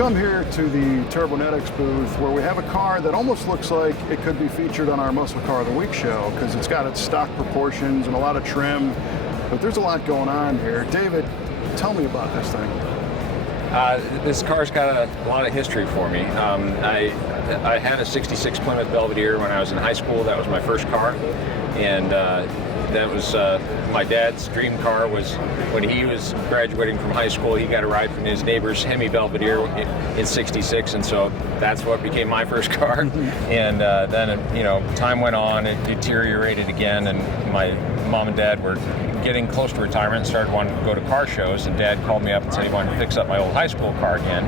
come here to the Turbonetics booth where we have a car that almost looks like it could be featured on our Muscle Car of the Week show because it's got its stock proportions and a lot of trim, but there's a lot going on here. David, tell me about this thing. This car's got a lot of history for me. I had a 66 Plymouth Belvedere when I was in high school. That was my first car, and that was my dad's dream car. Was when he was graduating from high school, he got a ride from his neighbor's Hemi Belvedere in 66, and so that's what became my first car. And then, you know, time went on, it deteriorated again, and my mom and dad were getting close to retirement and started wanting to go to car shows, and Dad called me up and said he wanted to fix up my old high school car again.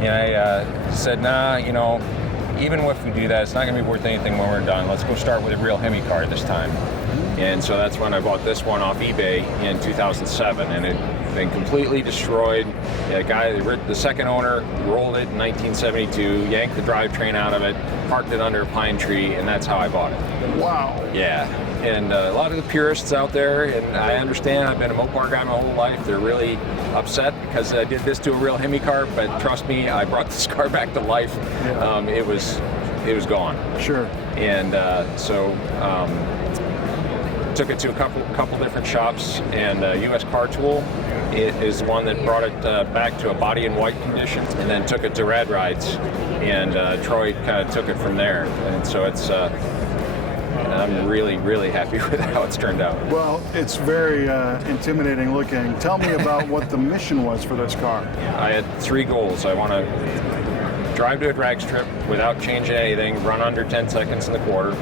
And I said, nah, you know, even if we do that, it's not going to be worth anything when we're done. Let's go start with a real Hemi car this time. And so that's when I bought this one off eBay in 2007, and it had been completely destroyed. The second owner rolled it in 1972, yanked the drivetrain out of it, parked it under a pine tree, and that's how I bought it. Wow. Yeah, and a lot of the purists out there, and I understand, I've been a Mopar guy my whole life, they're really upset because I did this to a real Hemi car, but trust me, I brought this car back to life. Yeah. It was gone. Sure. And took it to a couple different shops, and U.S. Car Tool is the one that brought it back to a body in white condition, and then took it to Rad Rides, and Troy kind of took it from there. And so it's I'm really, really happy with how it's turned out. Well, it's very intimidating looking. Tell me about what the mission was for this car. I had 3 goals. I want to drive to a drag strip without changing anything, run under 10 seconds in the quarter.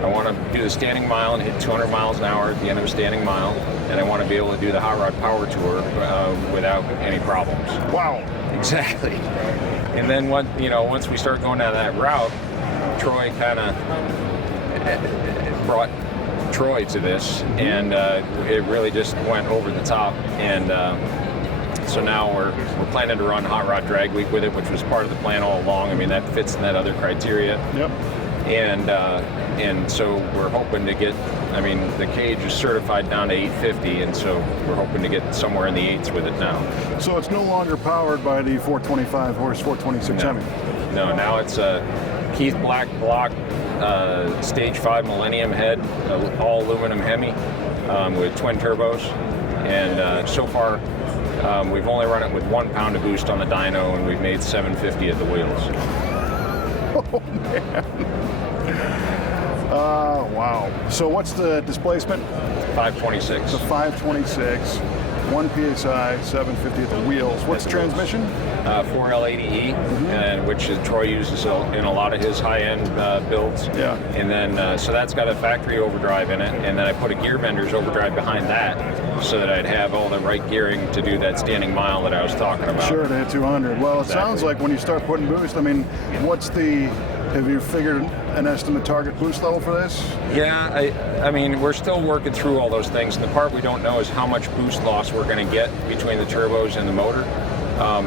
I want to do the standing mile and hit 200 miles an hour at the end of a standing mile, and I want to be able to do the Hot Rod Power Tour without any problems. Wow. Exactly. And then once we start going down that route, Troy kind of brought Troy to this, and it really just went over the top. And so now we're planning to run Hot Rod Drag Week with it, which was part of the plan all along. I mean, that fits in that other criteria. Yep. And so we're hoping to get, I mean, the cage is certified down to 850, and so we're hoping to get somewhere in the 8s with it now. So it's no longer powered by the 425 horse 426 Hemi? No, now it's a Keith Black block Stage 5 Millennium head, all aluminum Hemi with twin turbos. And so far, we've only run it with 1 pound of boost on the dyno, and we've made 750 at the wheels. Oh, man. Wow. So what's the displacement? 526. The 526, 1 PSI, 750 at the wheels. What's the transmission? 4L80E, and which Troy uses in a lot of his high-end builds. Yeah. And then, so that's got a factory overdrive in it, and then I put a gear bender's overdrive behind that so that I'd have all the right gearing to do that standing mile that I was talking about. Sure, to hit 200. Well, it sounds like when you start putting boost, I mean, have you figured an estimate target boost level for this? Yeah, I mean, we're still working through all those things, and the part we don't know is how much boost loss we're going to get between the turbos and the motor,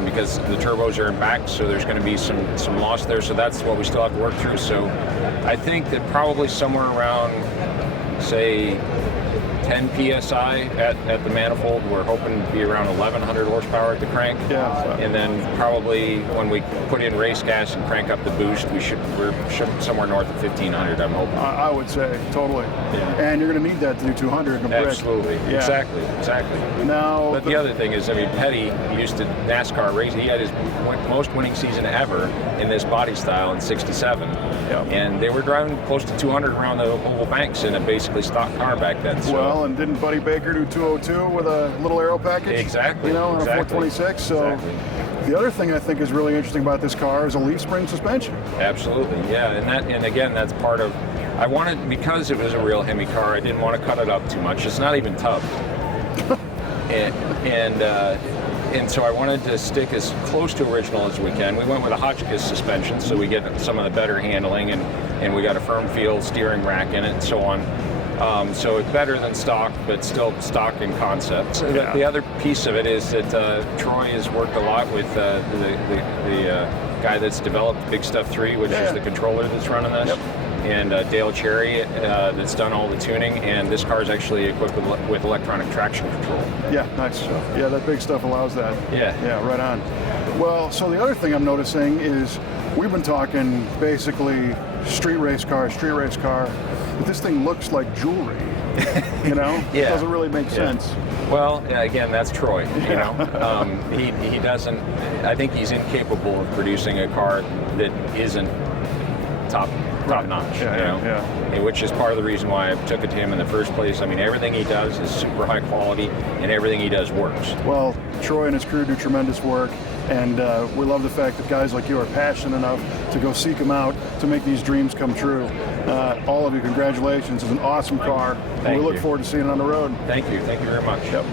because the turbos are in back, so there's going to be some loss there, so that's what we still have to work through. So I think that probably somewhere around, say, 10 PSI at the manifold. We're hoping to be around 1,100 horsepower at the crank. Yeah. And then probably when we put in race gas and crank up the boost, we're somewhere north of 1,500, I'm hoping. I would say, totally. Yeah. And you're going to need that to do 200 in a brick. Absolutely. Yeah. Exactly. Now, but the other thing is, I mean, Petty used to NASCAR race. He had his most winning season ever in this body style in '67. Yep. And they were driving close to 200 around the Oval Banks in a basically stock car back then. So. Well, and didn't Buddy Baker do 202 with a little aero package? Exactly. You know, on a 426. So the other thing I think is really interesting about this car is a leaf spring suspension. Absolutely, yeah. And again, that's part of. I wanted, because it was a real Hemi car, I didn't want to cut it up too much. It's not even tubbed. And so I wanted to stick as close to original as we can. We went with a Hotchkiss suspension, so we get some of the better handling, and we got a firm feel steering rack in it and so on. So it's better than stock, but still stock in concept. So yeah. The other piece of it is that Troy has worked a lot with the guy that's developed Big Stuff 3, which is the controller that's running this. Yep. And Dale Cherry that's done all the tuning, and this car is actually equipped with electronic traction control. Yeah, nice. Yeah, that Big Stuff allows that. Yeah. Yeah, right on. Well, so the other thing I'm noticing is we've been talking basically street race car, but this thing looks like jewelry. You know, Yeah. It doesn't really make sense. Well, again, that's Troy. You know, he doesn't. I think he's incapable of producing a car that isn't top notch. And which is part of the reason why I took it to him in the first place. I mean, everything he does is super high quality, and everything he does works. Well, Troy and his crew do tremendous work, and we love the fact that guys like you are passionate enough to go seek them out to make these dreams come true. All of you, congratulations. It's an awesome car. Thank we look you. forward to seeing it on the road. Thank you very much. Yep.